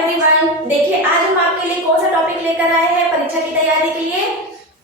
Everyone, देखिए आज हम आपके लिए कौन सा टॉपिक लेकर आए हैं परीक्षा की तैयारी के लिए।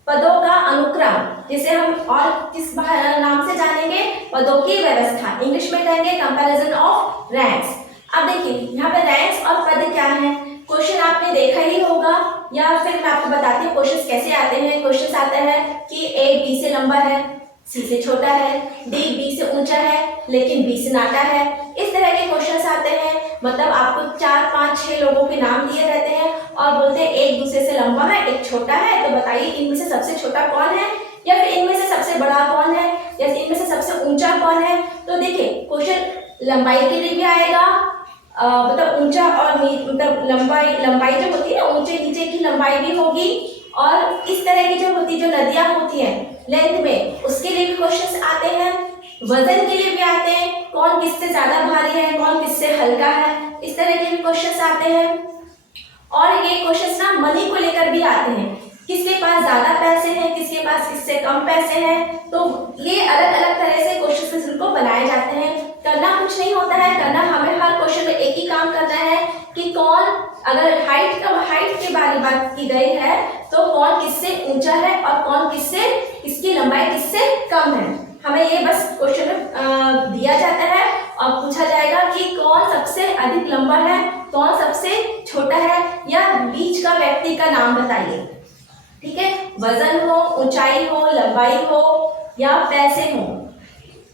पदों का अनुक्रम, जिसे हम और किस नाम से जानेंगे, पदों की व्यवस्था। इंग्लिश में कहेंगे कंपैरिजन ऑफ रैंक्स। अब देखिए यहाँ पे रैंक्स और पद क्या है, क्वेश्चन आपने देखा ही होगा, या फिर मैं आपको बताती हूँ क्वेश्चन कैसे आते हैं। क्वेश्चन आता है कि ए बी से लंबा है, सी से छोटा है, डी बी से ऊंचा है लेकिन बी से नाटा है। इस तरह के क्वेश्चंस आते हैं। मतलब आपको 4, 5, 6 लोगों के नाम दिए रहते हैं और बोलते हैं एक दूसरे से लंबा है, एक छोटा है, तो बताइए इनमें से सबसे छोटा कौन है, या फिर इनमें से सबसे बड़ा कौन है, या इनमें से सबसे ऊंचा कौन है। तो देखिए क्वेश्चन लंबाई के लिए भी आएगा, मतलब ऊंचा और मतलब लंबाई जो होती है ऊंचे नीचे की लंबाई भी होगी, और इस तरह की जो नदियां होती हैं लेंथ में, उसके लिए भी क्वेश्चंस आते हैं। वजन के लिए भी आते हैं, कौन किससे ज्यादा भारी है, कौन किससे हल्का है, इस तरह के भी क्वेश्चंस आते हैं। और ये क्वेश्चंस ना मनी को लेकर भी आते हैं, किसके पास ज्यादा पैसे हैं, किसके पास किससे कम पैसे हैं। तो ये अलग अलग तरह से क्वेश्चंस इनको बनाए जाते हैं। करना कुछ नहीं होता है, करना हमें हर क्वेश्चन में एक ही काम करना है कि कौन, अगर हाइट के बारे में बात की गई है तो कौन किससे ऊंचा है और कौन किसकी लंबाई किससे कम है। हमें ये बस क्वेश्चन दिया जाता है और पूछा जाएगा कि कौन सबसे अधिक लंबा है, कौन सबसे छोटा है, या बीच का व्यक्ति का नाम बताइए। ठीक है, वजन हो, ऊंचाई हो, लंबाई हो या पैसे हो,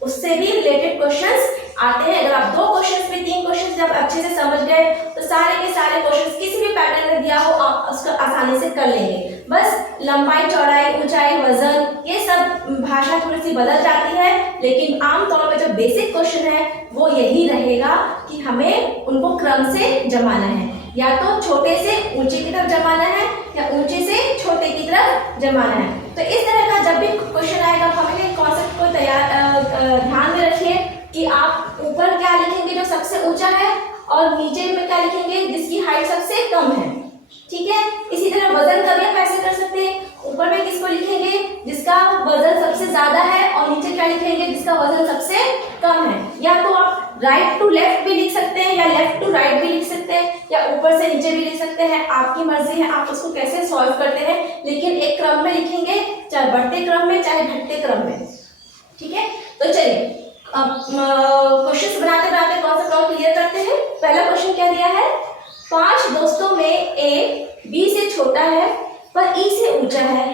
उससे भी रिलेटेड क्वेश्चंस आते हैं। अगर आप 2 क्वेश्चंस में 3 क्वेश्चंस जब अच्छे से समझ गए तो सारे के सारे क्वेश्चंस किसी भी पैटर्न में दिया हो आप उसको आसानी से कर लेंगे। बस लंबाई, चौड़ाई, ऊंचाई, वजन, ये सब भाषा थोड़ी सी बदल जाती है, लेकिन आमतौर पर जो बेसिक क्वेश्चन है वो यही रहेगा कि हमें उनको क्रम से जमाना है, या तो छोटे से ऊंचे की तरफ जमाना है या ऊंचे से छोटे की तरफ जमाना है। तो इस तरह का जब भी क्वेश्चन आएगा हमें कॉन्सेप्ट को ध्यान में रखिए कि आप ऊपर क्या लिखेंगे जो सबसे ऊंचा है, और नीचे में क्या लिखेंगे जिसकी हाइट सबसे कम है। ठीक है, इसी तरह वजन का भी आप ऐसे कर सकते हैं, ऊपर में किसको लिखेंगे जिसका वजन सबसे ज्यादा है, और नीचे क्या लिखेंगे जिसका वजन सबसे कम है। या तो आप राइट टू लेफ्ट भी लिख सकते हैं, या लेफ्ट टू राइट भी लिख सकते हैं, या ऊपर से नीचे भी लिख सकते हैं, आपकी मर्जी है आप उसको कैसे सॉल्व करते हैं, लेकिन एक क्रम में लिखेंगे, चाहे बढ़ते क्रम में चाहे घटते क्रम में। ठीक है, तो चलिए क्वेश्चंस बनाते बनाते कॉन्सेप्ट और क्लियर करते हैं। पहला क्वेश्चन क्या दिया है, 5 दोस्तों में ए बी से छोटा है पर ई से ऊंचा है,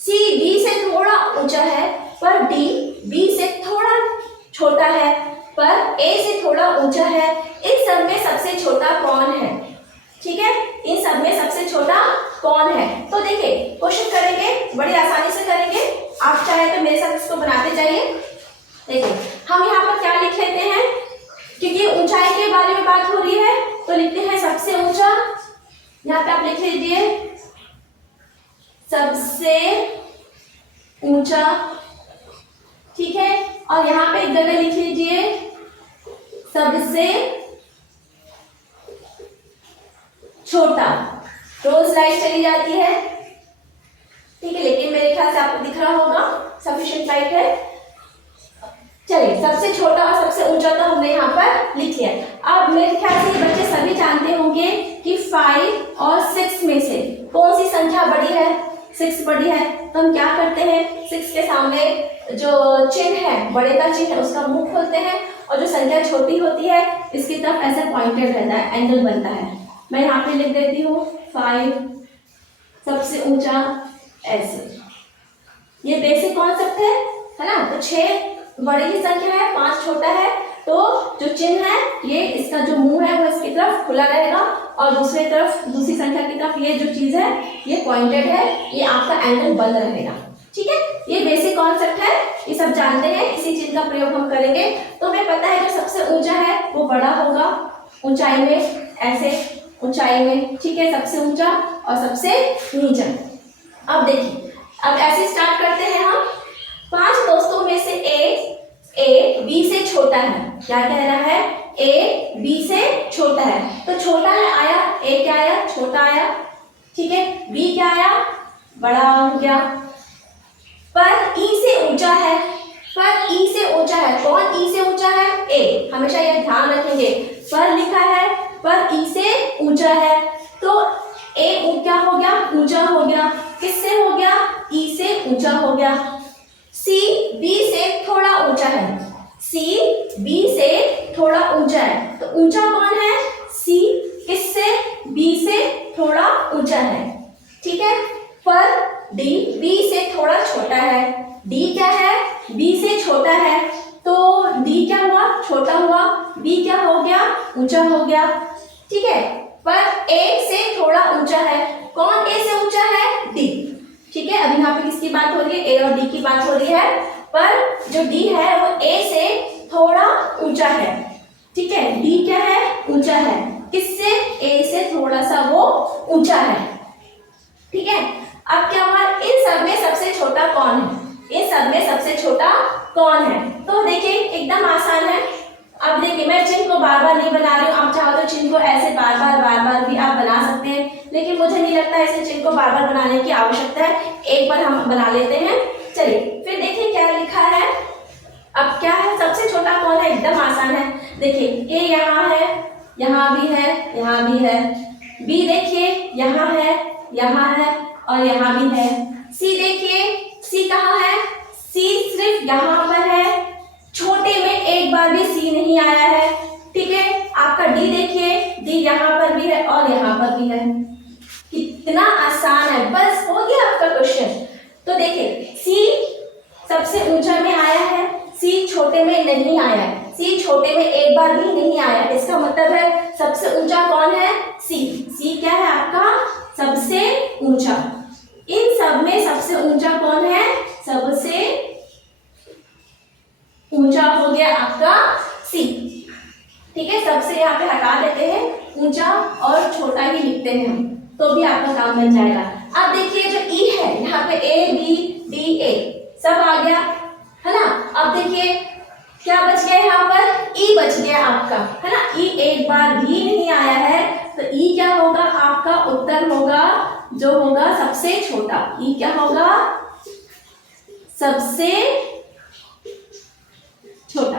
सी डी से थोड़ा ऊंचा है पर डी बी से थोड़ा छोटा है पर ए से थोड़ा ऊंचा है, इन सब में सबसे छोटा कौन है। ठीक है, इन सब में सबसे छोटा कौन है। तो देखिए क्वेश्चन करेंगे, बड़ी आसानी से करेंगे, आप चाहे तो मेरे साथ इसको बनाते जाइए। देखिए हम यहाँ पर क्या लिख लेते हैं, क्योंकि ऊंचाई के बारे में बात हो रही है तो लिखते हैं सबसे ऊंचा। यहाँ पे आप लिख लीजिए सबसे ऊंचा। ठीक है, और यहाँ पे एक जगह लिख लीजिए सबसे छोटा। रोज लाइट चली जाती है, ठीक है, लेकिन मेरे ख्याल से आपको दिख रहा होगा सफिशिएंट लाइट है। चलिए सबसे छोटा और सबसे ऊंचा तो हमने यहाँ पर लिख लिया। अब मेरे ख्याल से बच्चे सभी जानते होंगे कि 5 और 6 में से कौन सी संख्या बड़ी है। 6 बड़ी है, तो हम क्या करते हैं, 6 के सामने जो चिन्ह है, बड़े का चिन्ह है, उसका मुख खोलते हैं, और जो संख्या छोटी होती है इसकी तरफ ऐसे पॉइंटेड रहता है, एंगल बनता है। मैं यहाँ पे लिख देती हूँ 5 सबसे ऊंचा ऐसे। ये बेसिक कॉन्सेप्ट है ना। तो 6 बड़ी की संख्या है, 5 छोटा है, तो जो चिन्ह है ये इसका जो मुंह है वो इसकी तरफ खुला रहेगा, और दूसरी दूसरी संख्या की तरफ ये जो चीज है ये पॉइंटेड है, ये आपका एंगल बंद रहेगा। ठीक है, ये बेसिक कॉन्सेप्ट है, ये सब जानते हैं, इसी चीज का प्रयोग हम करेंगे। तो हमें पता है जो सबसे ऊंचा है वो बड़ा होगा ऊंचाई में, ऐसे ऊंचाई में। ठीक है, सबसे ऊंचा और सबसे नीचा। अब देखिए, अब ऐसे स्टार्ट करते हैं हम। 5 दोस्तों में से ए बी से छोटा है। क्या कह रहा है, ए बी से छोटा है, तो छोटा है आया, ए क्या आया, छोटा आया। ठीक है, बी क्या आया, बड़ा हो गया। पर ई से ऊंचा है, पर ई से ऊंचा है, कौन ई से ऊंचा है, ए। हमेशा ये ध्यान रखेंगे, पर लिखा है पर ई से ऊंचा है, तो ए क्या हो गया, ऊंचा हो गया। किससे हो गया, ई से ऊंचा हो गया। सी बी से थोड़ा ऊंचा है, सी बी से थोड़ा ऊंचा है, तो ऊंचा कौन है, सी। किससे, बी से थोड़ा ऊंचा है, ठीक है। पर डी बी से थोड़ा छोटा है, डी क्या है, बी से छोटा है, तो डी क्या हुआ, छोटा हुआ, बी क्या हो गया, ऊंचा हो गया, ठीक है। पर ए से थोड़ा ऊंचा है, कौन ए से ऊंचा है, डी, ठीक है। अभी यहाँ पे किसकी बात हो रही है, ए और डी की बात हो रही है, पर जो डी है वो ए से थोड़ा ऊंचा है, ठीक है। डी क्या है, ऊंचा है, किससे, ए से थोड़ा सा वो ऊंचा है, ठीक है। अब क्या हुआ, इन सब में सबसे छोटा कौन है, इन सब में सबसे छोटा कौन है, तो देखिए एकदम आसान है। अब देखिए मैं चिन्ह को बार बार नहीं बना रही हूँ, आप चाहो तो चिन्ह को ऐसे बार बार भी आप बना सकते हैं, लेकिन मुझे नहीं लगता ऐसे चिन्ह को बार बार बनाने की आवश्यकता है, एक बार हम बना लेते हैं। चलिए फिर देखिए क्या लिखा है। अब क्या है, सबसे छोटा कौन है, एकदम आसान है। देखिए ए यहाँ है, यहाँ भी है, यहाँ भी है। बी देखिए यहाँ है, यहाँ है और यहाँ भी है। सी देखिए, सी कहाँ है, सी सिर्फ यहाँ पर है, छोटे में एक बार भी सी नहीं आया है, ठीक है। आपका डी देखिए, डी यहाँ पर भी है और यहाँ पर भी है। कितना आसान है, बस हो गया आपका क्वेश्चन। तो देखिए सी सबसे ऊंचा में आया है, सी छोटे में नहीं आया है, सी छोटे में एक बार भी नहीं आया, इसका मतलब है सबसे ऊंचा कौन है, सी। सी क्या है आपका, सबसे ऊंचा। इन सब में सबसे ऊंचा कौन है, सबसे ऊंचा हो गया आपका सी, ठीक है। सबसे यहाँ पे हटा देते हैं, ऊंचा और छोटा ही लिखते हैं हम, तो भी आपका काम बन जाएगा। अब देखिए जो ई है, यहाँ पे ए बी डी ए सब आ गया है ना। अब देखिए क्या बच गया यहाँ पर, ई बच गया आपका, है ना। ई एक बार भी नहीं आया है, तो ई क्या होगा, आपका उत्तर होगा जो होगा सबसे छोटा। ई क्या होगा, सबसे छोटा।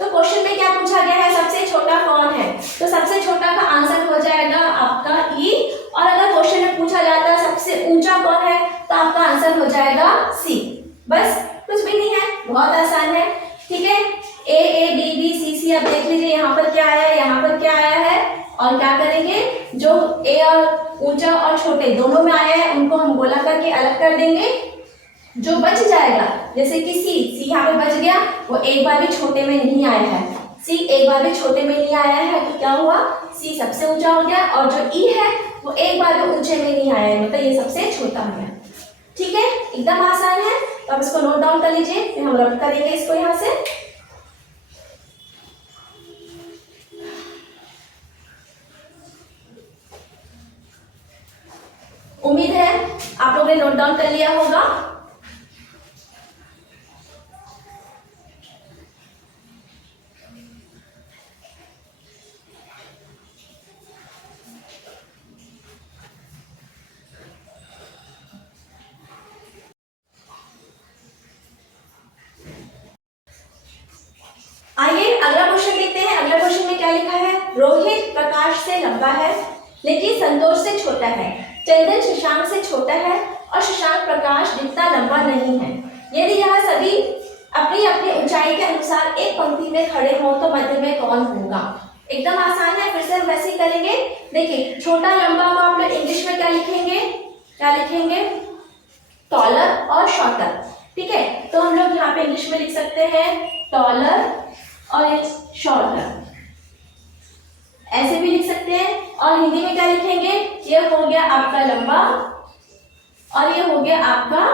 तो क्वेश्चन में क्या पूछा गया है, सबसे छोटा कौन है, तो सबसे छोटा का आंसर हो जाएगा आपका ई। और अगर क्वेश्चन में पूछा जाता है सबसे ऊंचा कौन है, तो आपका आंसर हो जाएगा सी। बस कुछ भी नहीं है, बहुत आसान है, ठीक है। ए ए बी बी सी सी, अब देख लीजिए यहाँ पर क्या आया है, यहाँ पर क्या आया है, और क्या करेंगे, जो ए और ऊंचा और छोटे दोनों में आया है उनको हम गोला करके अलग कर देंगे। जो बच जाएगा, जैसे कि सी यहाँ पे बच गया, वो एक बार भी छोटे में नहीं आया है, सी एक बार भी छोटे में नहीं आया है, तो क्या हुआ, सी सबसे ऊंचा हो गया। और जो ई है वो एक बार भी ऊंचे में नहीं आया है, मतलब ये सबसे छोटा हो गया, ठीक है। एकदम आसान है, तो आप इसको नोट डाउन कर लीजिए, फिर हम रब करेंगे इसको यहाँ से। उम्मीद है आप लोगों ने नोट डाउन कर लिया होगा। आइए अगला क्वेश्चन देखते हैं। अगला क्वेश्चन में क्या लिखा है, रोहित प्रकाश से लंबा है लेकिन संतोष से छोटा है, चंदन शशांक से छोटा है और शशांक प्रकाश जितना लंबा नहीं है। यदि यह सभी अपनी अपनी ऊंचाई के अनुसार एक पंक्ति में खड़े हों तो मध्य में कौन होगा। एकदम आसान है, फिर से हम वैसे ही करेंगे। देखिए छोटा लंबा को आप लोग इंग्लिश में क्या लिखेंगे, क्या लिखेंगे, टॉलर और शॉर्टर, ठीक है। तो हम लोग यहाँ पे इंग्लिश में लिख सकते हैं टॉलर और शॉर्टर, ऐसे भी लिख सकते हैं। और हिंदी में क्या लिखेंगे, ये हो गया आपका लंबा और ये हो गया आपका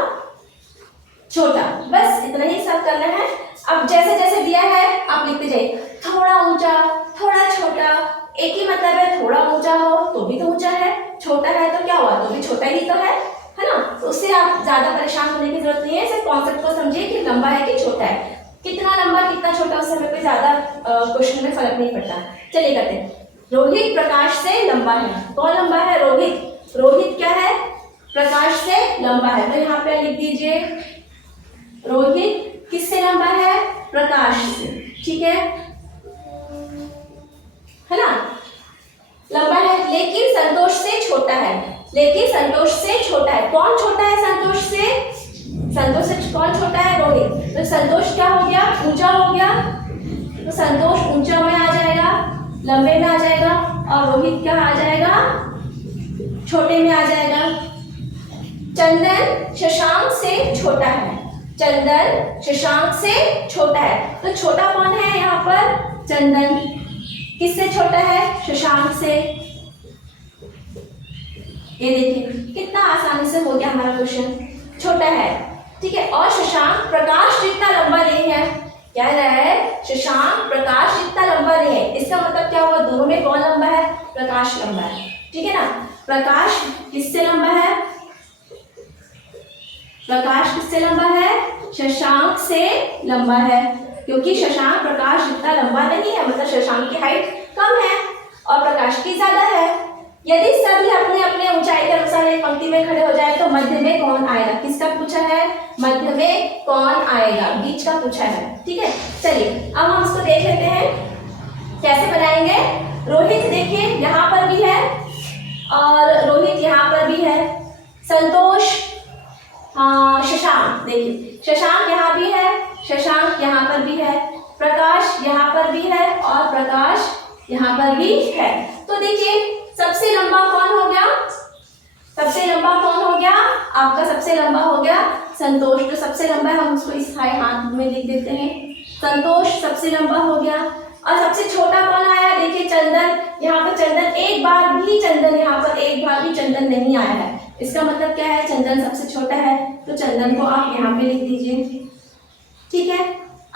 छोटा। बस इतना ही सब करना है। अब जैसे जैसे दिया है आप लिखते जाइए, थोड़ा ऊंचा, थोड़ा छोटा, एक ही मतलब है, थोड़ा ऊंचा हो तो भी तो ऊंचा है, छोटा है तो क्या हुआ, तो भी छोटा ही तो है ना। तो उससे आप ज्यादा परेशान होने की जरूरत नहीं है, सिर्फ कॉन्सेप्ट को समझिए कि लंबा है कि छोटा है, कितना लंबा कितना छोटा, उससे हमें कोई ज्यादा क्वेश्चन में फर्क नहीं पड़ता। चलिए करते हैं। रोहित प्रकाश से लंबा है, कौन लंबा है, रोहित। रोहित क्या है, प्रकाश से लंबा है, तो यहाँ पे लिख दीजिए रोहित किससे लंबा है, प्रकाश से, ठीक है ना। लेकिन संतोष से छोटा है। कौन छोटा है संतोष से? संतोष से कौन छोटा है? रोहित। तो संतोष क्या हो गया? ऊंचा हो गया। तो संतोष ऊंचा में आ जाएगा, लंबे में आ जाएगा, और रोहित क्या आ जाएगा? छोटे में आ जाएगा। चंदन शशांक से छोटा है। चंदन शशांक से छोटा है। तो छोटा कौन है यहाँ पर? चंदन। किससे छोटा है? शशांक से। ये देखिए कितना आसानी से हो गया हमारा क्वेश्चन। छोटा है, ठीक है। और शशांक प्रकाश जितना लंबा नहीं है। क्या रहा है? शशांक प्रकाश जितना लंबा नहीं है। इसका मतलब क्या हुआ? दोनों में कौन लंबा है? प्रकाश लंबा है, ठीक है ना। प्रकाश किससे लंबा है? प्रकाश किससे लंबा है? शशांक से लंबा है, क्योंकि शशांक प्रकाश जितना लंबा नहीं है, मतलब शशांक की हाइट कम है और प्रकाश की ज्यादा है। यदि सभी अपने अपने ऊंचाई के अनुसार एक पंक्ति में खड़े हो जाए तो मध्य में कौन आएगा? किसका पूछा है? मध्य में कौन आएगा? बीच का पूछा है, ठीक है। चलिए अब हम इसको देख लेते हैं कैसे बनाएंगे। रोहित देखिए यहाँ पर भी है और रोहित यहाँ पर भी है। संतोष, शशांक देखिए, शशांक यहाँ भी है, शशांक यहाँ पर भी है, प्रकाश यहाँ पर भी है और प्रकाश यहाँ पर भी है। तो देखिए सबसे लंबा कौन हो गया? सबसे लंबा कौन हो गया? आपका सबसे लंबा हो गया संतोष। जो सबसे लंबा है हम उसको इस हाथ में लिख देते हैं। संतोष सबसे लंबा हो गया। और सबसे छोटा कौन आया? देखिए चंदन। यहाँ पर चंदन एक बार भी चंदन नहीं आया है। इसका मतलब क्या है? चंदन सबसे छोटा है, तो चंदन को आप यहाँ पे लिख दीजिए, ठीक है।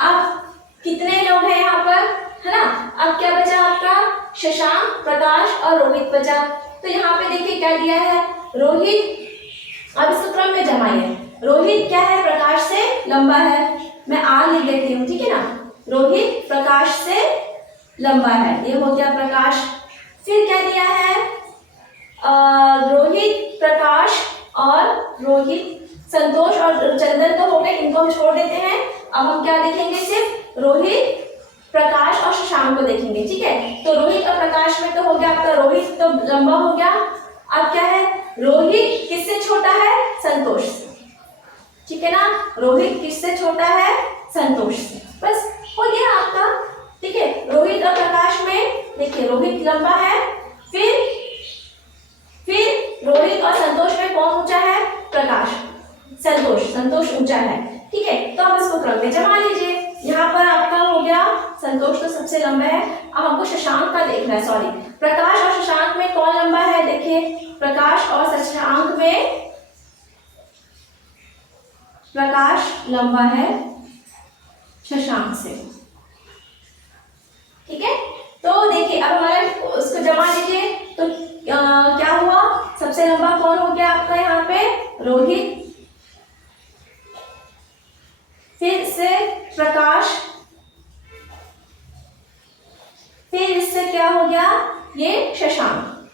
अब कितने लोग हैं यहाँ पर, है ना। अब क्या बचा आपका? शशांक, प्रकाश और रोहित बचा। तो यहाँ पे देखिए क्या दिया है? रोहित। अब इसको क्रम में जमाइए। रोहित क्या है? प्रकाश से लंबा है। मैं आर लिख देती हूँ, ठीक है ना। रोहित प्रकाश से लंबा है, ये हो गया प्रकाश। फिर क्या दिया है? रोहित, प्रकाश और रोहित, संतोष और चंदन तो हो गए, इनको हम छोड़ देते हैं। अब हम क्या देखेंगे? सिर्फ रोहित, प्रकाश और शशांक को देखेंगे, ठीक है। तो रोहित और प्रकाश में तो हो गया आपका, रोहित तो लंबा हो गया। अब क्या है? रोहित किससे छोटा है? संतोष से, ठीक है ना। रोहित किससे छोटा है? संतोष से। बस हो गया आपका, ठीक है। रोहित और प्रकाश में देखिए रोहित लंबा है, फिर रोहित और संतोष में कौन ऊंचा है? प्रकाश। संतोष ऊंचा है, ठीक है। तो हम इसको क्रम में जमा लीजिए। यहाँ पर आपका हो गया संतोष तो सबसे लंबा है। अब हमको शशांक का देखना है, सॉरी, प्रकाश और शशांक में कौन लंबा है? देखिए प्रकाश और शशांक में प्रकाश लंबा है शशांक से, ठीक है। तो देखिए अब हमारे उसको जमा लीजिए। तो क्या हुआ? सबसे लंबा कौन हो गया आपका यहाँ पे? रोहित, फिर से प्रकाश, फिर इससे क्या हो गया? ये शशांक,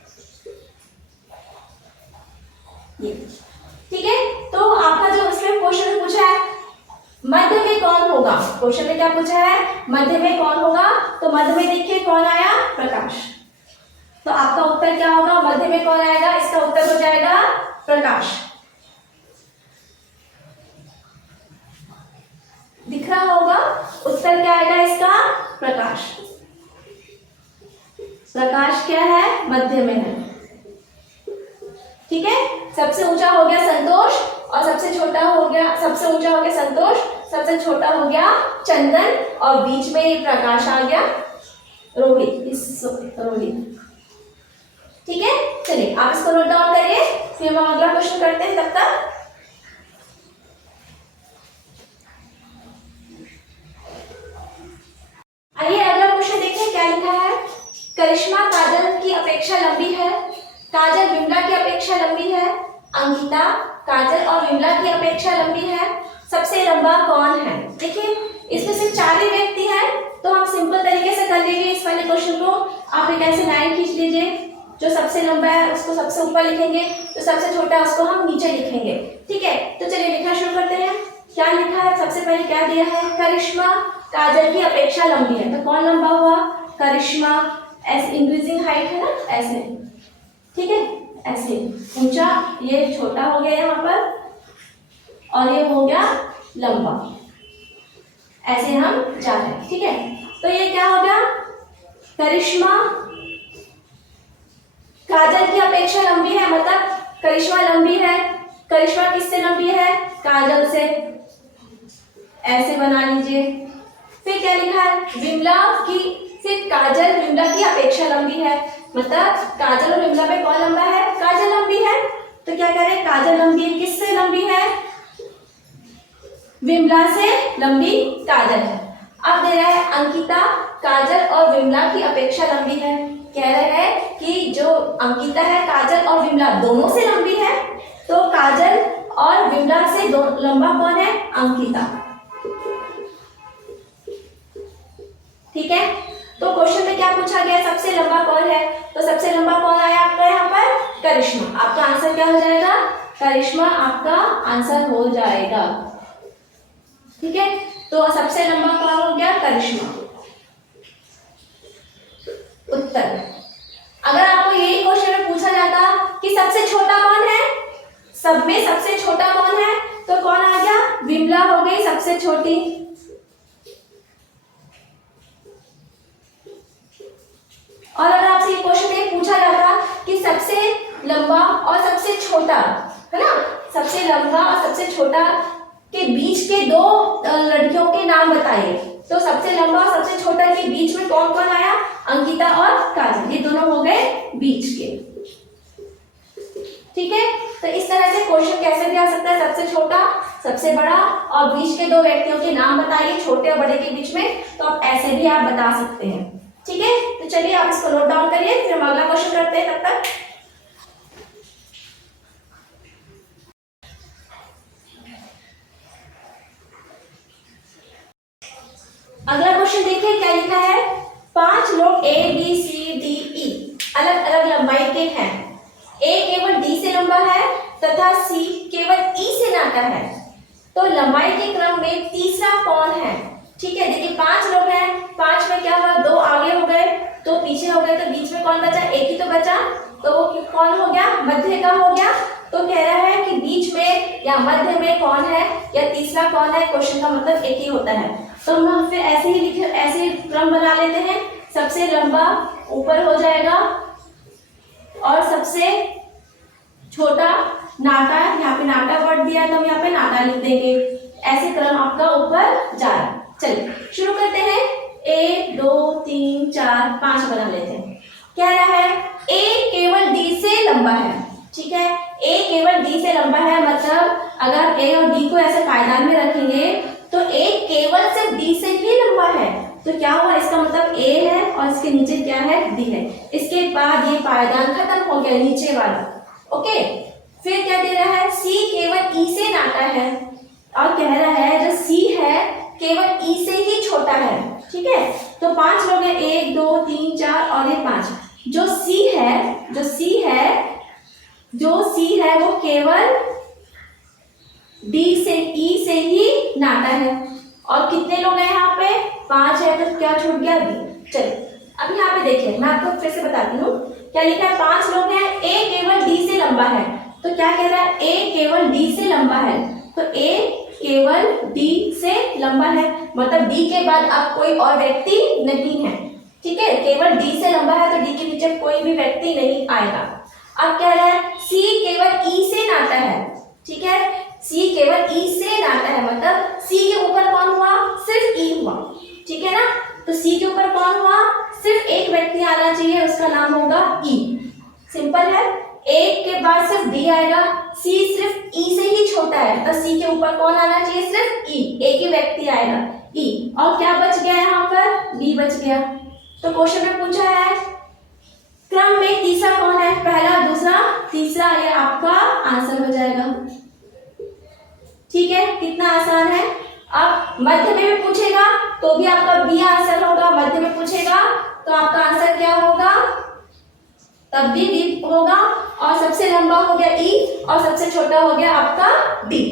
ये, ठीक है। तो आपका जो इसमें क्वेश्चन पूछा है मध्य में कौन होगा, क्वेश्चन में क्या पूछा है? मध्य में कौन होगा? तो मध्य में देखिए कौन आया? प्रकाश। तो आपका उत्तर क्या होगा? मध्य में कौन आएगा? इसका उत्तर हो जाएगा प्रकाश। दिख रहा होगा उत्तर क्या आएगा इसका? प्रकाश। प्रकाश क्या है? मध्य में है, ठीक है। सबसे ऊंचा हो गया संतोष और सबसे छोटा हो गया, सबसे ऊंचा हो गया संतोष, सबसे छोटा हो गया चंदन और बीच में ये प्रकाश आ गया रोहित, रोहित, ठीक है। चलिए आप इसको नोट डाउन करिए, फिर हम अगला क्वेश्चन करते हैं। तब तक आइए अगला क्वेश्चन देखिए क्या लिखा है। करिश्मा काजल की अपेक्षा लंबी है, काजल विमला की अपेक्षा लंबी है, अंकिता काजल और विमला की अपेक्षा लंबी है, सबसे लंबा कौन है? देखिए इसमें सिर्फ 4 ही व्यक्ति हैं, तो हम सिंपल तरीके से कर लीजिए इस वाले क्वेश्चन को। आप एक ऐसे लाइन खींच लीजिए, जो सबसे लंबा है उसको सबसे ऊपर लिखेंगे, जो सबसे छोटा है उसको हम नीचे लिखेंगे, ठीक है। तो चलिए लिखना शुरू करते हैं। क्या लिखा है? सबसे पहले क्या दिया है? करिश्मा काजल की अपेक्षा लंबी है, तो कौन लंबा हुआ? करिश्मा। ऐसे इंक्रीजिंग हाइट है ना, ऐसे, ठीक है, ऐसे ऊंचा, ये छोटा हो गया यहाँ पर और ये हो गया लंबा, ऐसे हम जा रहे हैं। ठीक है, तो ये क्या हो गया, करिश्मा काजल की अपेक्षा लंबी है, मतलब करिश्मा लंबी है। करिश्मा किससे लंबी है, काजल से, ऐसे बना लीजिए। फिर क्या लिखा है, विमला की, फिर काजल विमला की अपेक्षा लंबी है, मतलब काजल और विमला में कौन लंबा है, काजल लंबी है। तो क्या कह रहे हैं, काजल लंबी है, किससे लंबी है, विमला से लंबी काजल है। अब दे रहा है अंकिता काजल और विमला की अपेक्षा लंबी है, कह रहे हैं कि जो अंकिता है काजल और विमला दोनों से लंबी है, तो काजल और विमला से दो लंबा कौन है, अंकिता। ठीक है, तो क्वेश्चन में क्या पूछा गया, सबसे लंबा कौन है, तो सबसे लंबा कौन आया आपका यहाँ पर, करिश्मा। आपका आंसर क्या हो जाएगा, करिश्मा आपका आंसर हो जाएगा। ठीक है, तो सबसे लंबा कौन हो गया, करिश्मा। उत्तर, अगर आपको यही क्वेश्चन में पूछा जाता कि सबसे छोटा कौन है, सब में सबसे छोटा कौन है, तो कौन आ गया, विमला हो गई सबसे छोटी। और अगर आपसे ये क्वेश्चन में पूछा जाता कि सबसे लंबा और सबसे छोटा, है ना, सबसे लंबा और सबसे छोटा के बीच के दो लड़कियों के नाम बताइए, तो सबसे लंबा और सबसे छोटा के बीच में कौन कौन आया, अंकिता और काजल, ये दोनों हो गए बीच के। ठीक है, तो इस तरह से क्वेश्चन कैसे भी आ सकता है, सबसे छोटा, सबसे बड़ा और बीच के दो व्यक्तियों के नाम बताइए छोटे और बड़े के बीच में, तो आप ऐसे भी आप बता सकते हैं। ठीक है, तो चलिए आप इसको नोट डाउन करिए, फिर हम अगला क्वेश्चन करते हैं। तब तक अगला क्वेश्चन देखिए क्या लिखा है, 5 लोग A B C D E अलग अलग लंबाई के हैं, ए केवल डी से लंबा है तथा सी केवल ई से नाता है, तो लंबाई के क्रम में तीसरा कौन है। ठीक है, देखिए 5 लोग हैं, 5 में क्या हुआ, 2 आगे हो गए, तो पीछे हो गए, तो बीच में कौन बचा, एक ही तो बचा, तो वो कौन हो गया, मध्य का हो गया। तो कह रहा है कि बीच में या मध्य में कौन है या तीसरा कौन है, क्वेश्चन का मतलब एक ही होता है। तो हम फिर ऐसे ही लिखे, ऐसे क्रम बना लेते हैं, सबसे लंबा ऊपर हो जाएगा और सबसे छोटा नाटा, यहाँ पे नाटा वर्ड दिया है तो हम यहाँ पे नाटा लिख देंगे, ऐसे क्रम आपका ऊपर जा रहा है। चलिए शुरू करते हैं, 1 2 3 4 5 बना लेते हैं। कह रहा है ए केवल डी से लंबा है। ठीक है, ए केवल डी से लंबा है, मतलब अगर ए और डी को ऐसे पायदान में रखेंगे तो ए केवल सिर्फ डी से ही लंबा है, तो क्या हुआ, इसका मतलब ए है और इसके नीचे क्या है, डी है। इसके बाद ये पायदान खत्म हो गया नीचे वाला। ओके, फिर क्या दे रहा है, सी केवल ई से नाता है और कह रहा है जो सी है केवल ई से ही छोटा है। ठीक है, तो 5 लोग हैं, 1 2 3 4 और ये 5। जो सी है वो केवल डी से ई से ही नाता है, और कितने लोग हैं यहाँ पे, 5 है, तो क्या छूट गया, बी। चलिए अब यहाँ पे देखिए, मैं आपको फिर से बताती हूँ क्या लिखा है, 5 लोग हैं, ए केवल डी से लंबा है, तो क्या कह रहा है, ए केवल डी से लंबा है, तो ए केवल डी से लंबा है, मतलब डी के बाद अब कोई और व्यक्ति नहीं है। ठीक है, केवल डी से लंबा है तो डी के नीचे कोई भी व्यक्ति नहीं आएगा। अब कह रहा है सी केवल ई से नाता है। ठीक है, सी केवल ई से नाता है, मतलब सी के ऊपर कौन हुआ, सिर्फ ई हुआ। ठीक है ना, तो सी के ऊपर कौन हुआ, सिर्फ एक व्यक्ति आना चाहिए, उसका नाम होगा ई। सिंपल है, एक के बाद सिर्फ डी आएगा, सी सिर्फ ई से ही छोटा है, तो सी के ऊपर कौन आना चाहिए, सिर्फ ई, एक ही व्यक्ति आएगा, ई। और क्या बच गया यहाँ पर, बी बच गया। तो क्वेश्चन में पूछा है क्रम में तीसरा कौन है, पहला दूसरा तीसरा, ये आपका आंसर हो जाएगा। ठीक है, कितना आसान है। अब मध्य में भी पूछेगा तो भी आपका बी आंसर होगा, मध्य में पूछेगा तो आपका आंसर क्या होगा, तब भी बी होगा, और सबसे लंबा हो गया ई और सबसे छोटा हो गया आपका डी।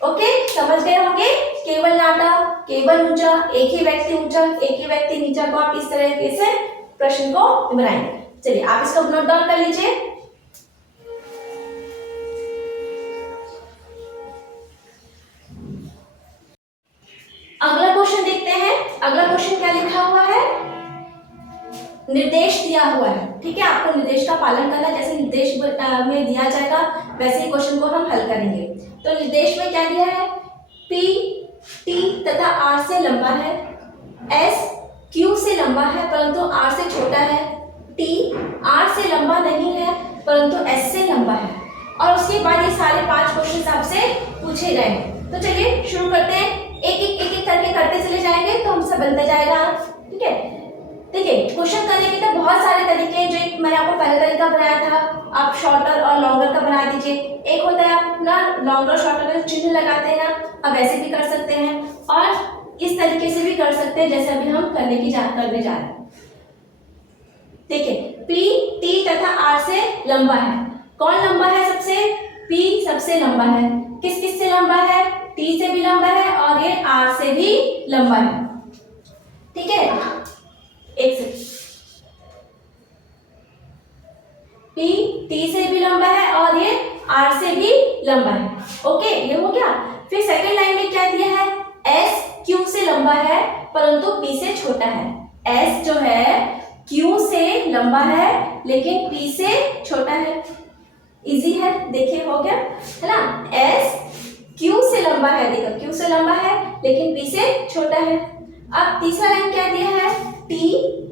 ओके, समझ गए होंगे, केवल नाटा, केवल ऊंचा, एक ही व्यक्ति ऊंचा, एक ही व्यक्ति नीचा को आप इस तरीके से प्रश्न को बनाएंगे। चलिए आप इसको नोट डाउन कर लीजिए। अगला क्वेश्चन देखते हैं। अगला क्वेश्चन क्या लिखा हुआ है, निर्देश दिया हुआ है, ठीक है। आपको निर्देश का पालन करना, जैसे निर्देश में दिया जाएगा वैसे ही क्वेश्चन को हम हल करेंगे। तो निर्देश में क्या दिया है, P T तथा R से लंबा है, S Q से लंबा है परंतु R से छोटा है, T R से लंबा नहीं है परंतु S से लंबा है। और उसके बाद ये सारे 5 क्वेश्चन आपसे पूछे गए हैं। तो चलिए शुरू करते हैं, एक एक करके करते चले जाएंगे तो हमसे बनता जाएगा, ठीक है। देखिए क्वेश्चन करने के तो बहुत सारे तरीके हैं। जो एक मैंने आपको पहला तरीका बनाया था, आप शॉर्टर और लॉन्गर का बना दीजिए। एक होता है आप ना लॉन्गर शॉर्टर में चिन्ह लगाते हैं ना, अब ऐसे भी कर सकते हैं और इस तरीके से भी कर सकते हैं जैसे अभी हम करने जा रहे हैं। देखिए P T तथा R से लंबा है। कौन लंबा है सबसे, P सबसे लंबा है। किस किस से लंबा है, T से भी लंबा है और ये R से भी लंबा है, ठीक है। एक सेकंड, P T से भी लंबा है और ये R से भी लंबा है, ओके ये हो गया। फिर सेकंड लाइन में क्या दिया है, S Q से लंबा है परंतु P से छोटा है। S जो है Q से लंबा है लेकिन P से छोटा है, इजी है, देखिए हो गया है ना। S Q से लंबा है, देखो Q से लंबा है लेकिन P से छोटा है। अब तीसरा लाइन क्या दिया है, T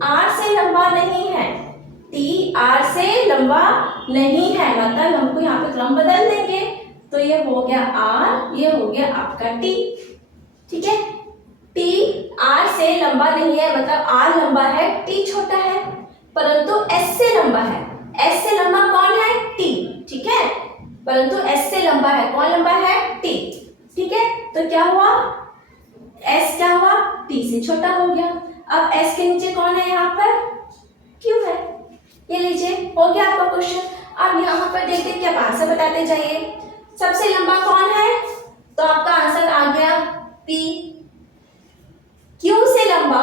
R से लंबा नहीं है, T R से लंबा नहीं है, मतलब हमको यहाँ पे क्रम बदल देंगे तो ये हो गया R, ये हो गया आपका T, ठीक है। T R से लंबा नहीं है मतलब R लंबा है, T छोटा है, परंतु S से लंबा है। S से लंबा कौन है, T, ठीक है, परंतु S से लंबा है, कौन लंबा है, T, ठीक है। तो क्या हुआ, S क्या हुआ, T से छोटा हो गया। अब S के नीचे कौन है, यहाँ पर Q है, ये लीजिए हो गया आपका क्वेश्चन। अब यहाँ पर देखते हैं कि आप आंसर बताते जाइए। सबसे लंबा कौन है, तो आपका आंसर आ गया P। Q से लंबा,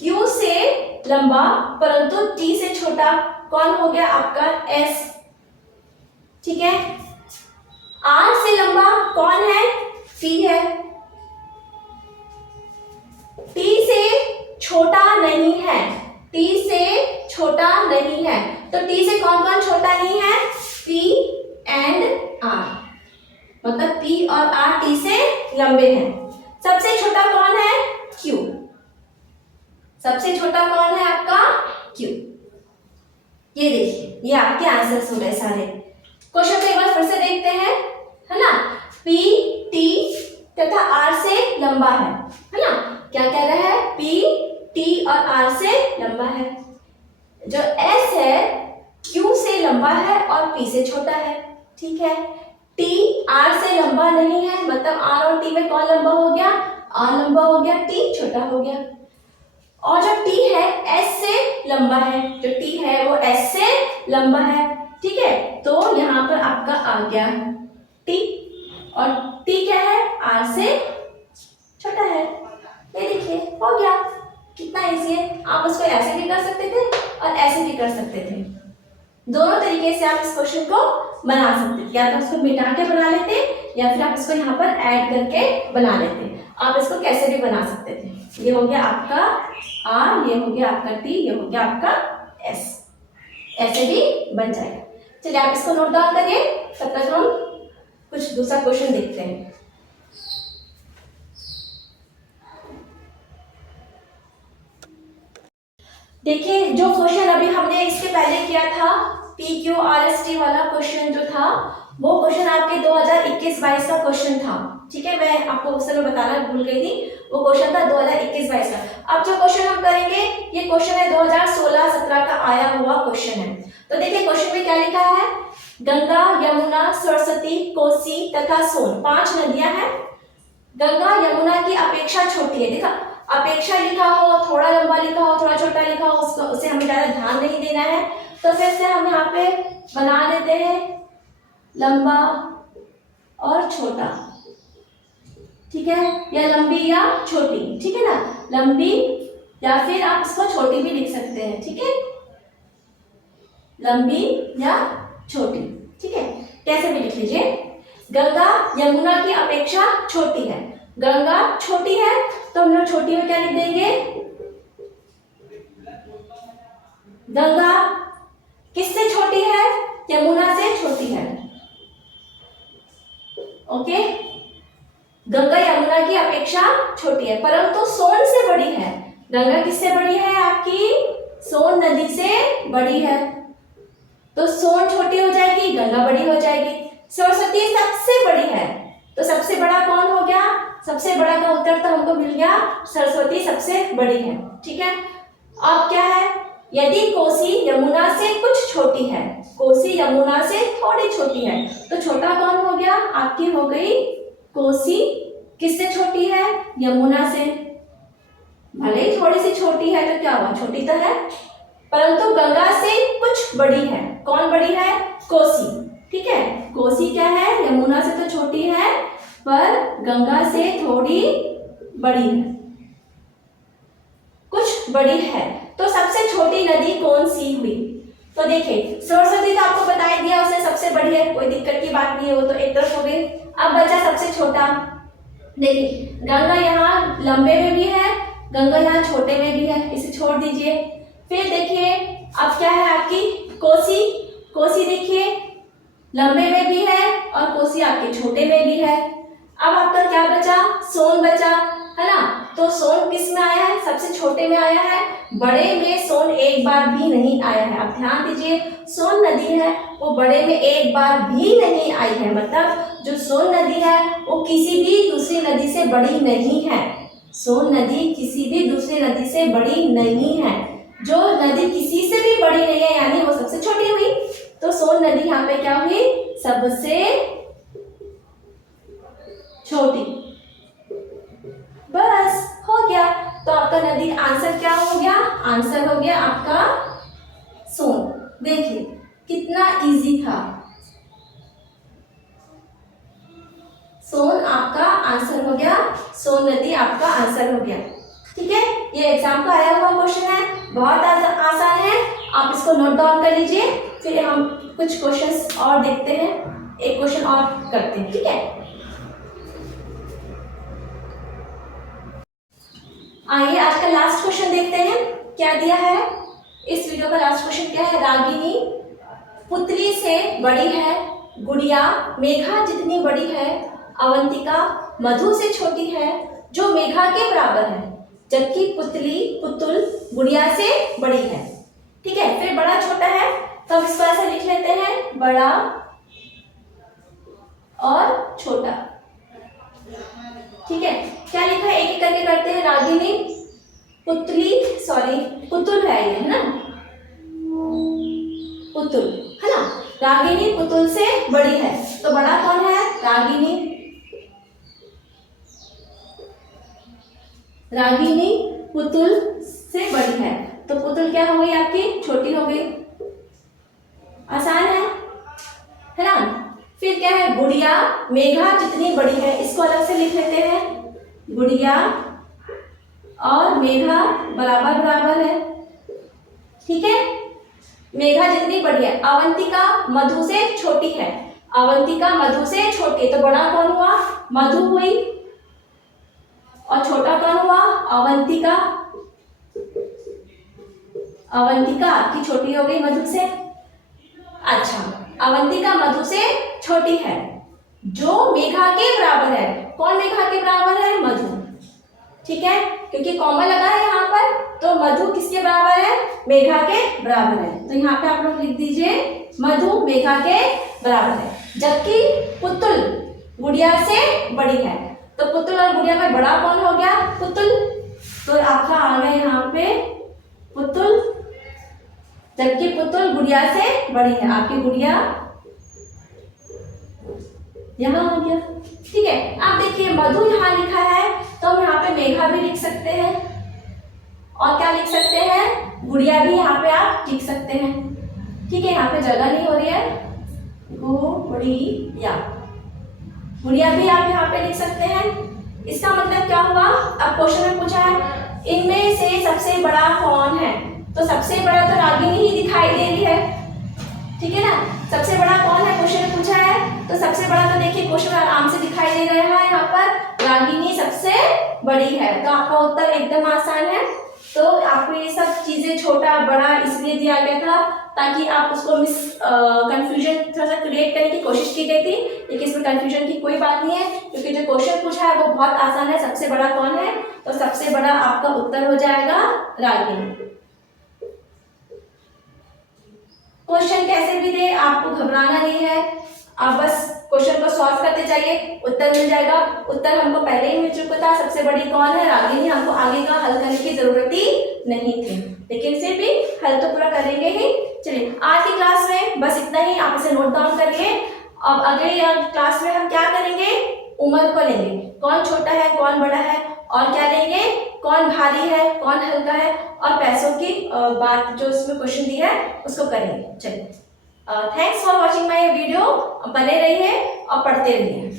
Q से लंबा परंतु T से छोटा, कौन हो गया आपका S, ठीक है। R से लंबा कौन है, T है। T से छोटा नहीं है, T से छोटा नहीं है, तो T से कौन कौन छोटा नहीं है, P एंड R, मतलब P और R T से लंबे हैं। सबसे छोटा कौन है, Q, सबसे छोटा कौन है आपका Q। ये देखिए ये आपके आंसर्स हो गए सारे। क्वेश्चन को एक बार फिर से देखते हैं, है ना। P T तथा R से लंबा है ना, क्या कह रहा है, P T और R से लंबा है। जो S है Q से लंबा है और P से छोटा है, ठीक है। T R से लंबा नहीं है, मतलब R और T में कौन लंबा हो गया, R लंबा हो गया, T छोटा हो गया। और जो T है S से लंबा है, जो T है वो S से लंबा है, ठीक है। तो यहाँ पर आपका आ गया T, और T क्या है, R से छोटा है। ये देखिए हो गया, कितना इजी है। आप उसको ऐसे भी कर सकते थे और ऐसे भी कर सकते थे, दोनों तरीके से आप इस क्वेश्चन को बना सकते थे। या तो उसको मिटा के बना लेते या फिर आप इसको यहाँ पर ऐड करके बना लेते। आप इसको कैसे भी बना सकते थे। ये हो गया आपका R, ये हो गया आपका T, ये हो गया आपका S, ऐसे भी बन जाएगा। चलिए आप इसको नोट डाउन करिए, तब तक हम कुछ दूसरा क्वेश्चन देखते हैं। देखिए जो क्वेश्चन अभी हमने इसके पहले किया था, PQRST वाला क्वेश्चन जो था, वो क्वेश्चन आपके 2021-22 का क्वेश्चन था, ठीक है। मैं आपको उस समय बताना भूल गई थी, वो क्वेश्चन था 2021-22 का। अब जो क्वेश्चन हम करेंगे ये क्वेश्चन है 2016-17 का आया हुआ क्वेश्चन है। तो देखिए क्वेश्चन में क्या लिखा है, गंगा, यमुना, सरस्वती, कोसी तथा सोन 5 नदियां हैं। गंगा यमुना की अपेक्षा छोटी है, देखा अपेक्षा लिखा हो, थोड़ा लंबा लिखा हो, थोड़ा छोटा लिखा हो, उसको उसे हमें ज्यादा ध्यान नहीं देना है। तो फिर से हम यहाँ पे बना देते हैं लंबा और छोटा, ठीक है, या लंबी या छोटी, ठीक है ना, लंबी या फिर आप इसको छोटी भी लिख सकते हैं, ठीक है, लंबी या छोटी, ठीक है, कैसे भी लिख लीजिए। गंगा यमुना की अपेक्षा छोटी है, गंगा छोटी है तो हम लोग छोटी में क्या लिख देंगे, गंगा किससे छोटी है, यमुना से छोटी है। ओके, गंगा यमुना की अपेक्षा छोटी है परंतु सोन से बड़ी है। गंगा किससे बड़ी है, आपकी सोन नदी से बड़ी है, तो सोन छोटी हो जाएगी, गंगा बड़ी हो जाएगी। सरस्वती सबसे बड़ी है, तो सबसे बड़ा कौन हो गया, सबसे बड़ा का उत्तर तो हमको मिल गया, सरस्वती सबसे बड़ी है। ठीक है, अब क्या है, यदि कोसी यमुना से कुछ छोटी है, कोसी यमुना से थोड़ी छोटी है, तो छोटा कौन हो गया, आपकी हो गई कोसी। किससे छोटी है, यमुना से। भले ही थोड़ी सी छोटी है तो क्या हुआ, छोटी तो है, परंतु गंगा से कुछ बड़ी है। कौन बड़ी है, कोसी। ठीक है, कोसी क्या है, यमुना से तो छोटी है पर गंगा से थोड़ी बड़ी है, कुछ बड़ी है। तो सबसे छोटी नदी कौन सी हुई, तो देखिए सरस्वती तो आपको बता ही दिया, उससे सबसे बड़ी है, कोई दिक्कत की बात नहीं है, वो तो एक तरफ हो गई। अब बचा सबसे छोटा। देखिए गंगा यहाँ लंबे में भी है, गंगा यहाँ छोटे में भी है, इसे छोड़ दीजिए। फिर देखिए अब क्या है आपकी कोसी। कोसी देखिए लंबे में भी है और कोसी आपके छोटे में भी है। अब आपका क्या बचा, सोन बचा, है ना। तो सोन किस में आया है, सबसे छोटे में आया है, बड़े में सोन एक बार भी नहीं आया है। आप ध्यान दीजिए, सोन नदी है वो बड़े में एक बार भी नहीं आई है, मतलब जो सोन नदी है वो किसी भी दूसरी नदी से बड़ी नहीं है। सोन नदी किसी भी दूसरी नदी से बड़ी नहीं है, जो नदी किसी से भी बड़ी नहीं है यानी वो सबसे छोटी हुई। तो सोन नदी यहाँ पे क्या हुई, सबसे छोटी। बस हो गया, तो आपका नदी आंसर क्या हो गया, आंसर हो गया आपका सोन। देखिए कितना इजी था, सोन आपका आंसर हो गया, सोन नदी आपका आंसर हो गया। ठीक है, ये एग्जाम का आया हुआ क्वेश्चन है, बहुत आसान है, आप इसको नोट डाउन कर लीजिए। फिर हम कुछ क्वेश्चंस और देखते हैं, एक क्वेश्चन और करते हैं। ठीक है, आइए आज का लास्ट क्वेश्चन देखते हैं क्या दिया है। इस वीडियो का लास्ट क्वेश्चन क्या है, रागिनी पुतली से बड़ी है, गुड़िया मेघा जितनी बड़ी है, अवंतिका मधु से छोटी है जो मेघा के बराबर है, जबकि पुतुल गुड़िया से बड़ी है। ठीक है, फिर बड़ा छोटा है तो हम इसको ऐसे लिख लेते हैं, बड़ा और छोटा। ठीक है, क्या लिखा है, एक एक करके करते हैं। रागिनी पुतुल है ये, है ना, पुतुल, है ना। रागिनी पुतुल से बड़ी है, तो बड़ा कौन है, रागिनी पुतुल से बड़ी है, तो पुतुल क्या हो गई आपकी, छोटी हो गई। आसान है ना। फिर क्या है, गुड़िया मेघा जितनी बड़ी है, इसको अलग से लिख लेते हैं, गुड़िया और मेघा बराबर बराबर है। ठीक है, मेघा जितनी बड़ी है, अवंतिका मधु से छोटी है, अवंतिका मधु से छोटी, तो बड़ा कौन हुआ, मधु हुई, और छोटा कौन हुआ, अवंतिका। अवंतिका आपकी छोटी हो गई मधु से। अच्छा, अवंतिका मधु से छोटी है, जो मेघा के बराबर है। कौन मेघा के बराबर है, मधु। ठीक है, क्योंकि कॉमा लगा है यहाँ पर, तो मधु किसके बराबर है, मेघा के बराबर है। तो यहाँ पे आप लोग लिख दीजिए, मधु मेघा के बराबर है, जबकि पुतुल गुड़िया से बड़ी है। तो पुतुल और गुड़िया में बड़ा कौन हो गया, पुतुल। तो आपका आ गया यहाँ पे पुतुल, जबकि पुतुल गुड़िया से बड़ी है, आपकी गुड़िया यहाँ हो गया। ठीक है, आप देखिए मधु यहाँ लिखा है, तो हम यहाँ पे मेघा भी लिख सकते हैं, और क्या लिख सकते हैं, गुड़िया भी यहाँ पे आप लिख सकते हैं। ठीक है, यहाँ पे जगह नहीं हो रही है, गुड़िया भी आप यहाँ पे लिख सकते हैं। इसका मतलब क्या हुआ, अब क्वेश्चन में पूछा है इनमें से सबसे बड़ा कौन है, तो सबसे बड़ा तो रागिनी ही दिखाई दे रही है। ठीक है ना, सबसे बड़ा कौन है क्वेश्चन में पूछा है, तो सबसे बड़ा तो देखिए क्वेश्चन में आराम से दिखाई दे रहा है यहाँ पर रागिनी सबसे बड़ी है। तो आपका उत्तर एकदम आसान है। तो आपको ये सब चीजें छोटा बड़ा इसलिए दिया गया था ताकि आप उसको कंफ्यूजन थोड़ा सा क्रिएट करने की कोशिश की गई थी, लेकिन इसमें कंफ्यूजन की कोई बात नहीं है क्योंकि जो क्वेश्चन पूछा है वो बहुत आसान है। सबसे बड़ा कौन है, तो सबसे बड़ा आपका उत्तर हो जाएगा रागिनी। क्वेश्चन कैसे भी दे आपको घबराना नहीं है, आप बस क्वेश्चन को सॉल्व करते जाइए, उत्तर मिल जाएगा। उत्तर हमको पहले ही मिल चुका था, सबसे बड़ी कौन है, रागिनी। हमको आगे का हल करने की जरूरत ही नहीं थी, लेकिन फिर भी हल तो पूरा करेंगे ही। चलिए आज की क्लास में बस इतना ही, आप इसे नोट डाउन करिए। अब अगले क्लास में हम क्या करेंगे, उम्र को लेंगे, कौन छोटा है कौन बड़ा है, और क्या लेंगे, कौन भारी है कौन हल्का है, और पैसों की बात जो इसमें क्वेश्चन दी है उसको करेंगे। चलिए thanks for watching my video. बने रहिए और पढ़ते रहिए।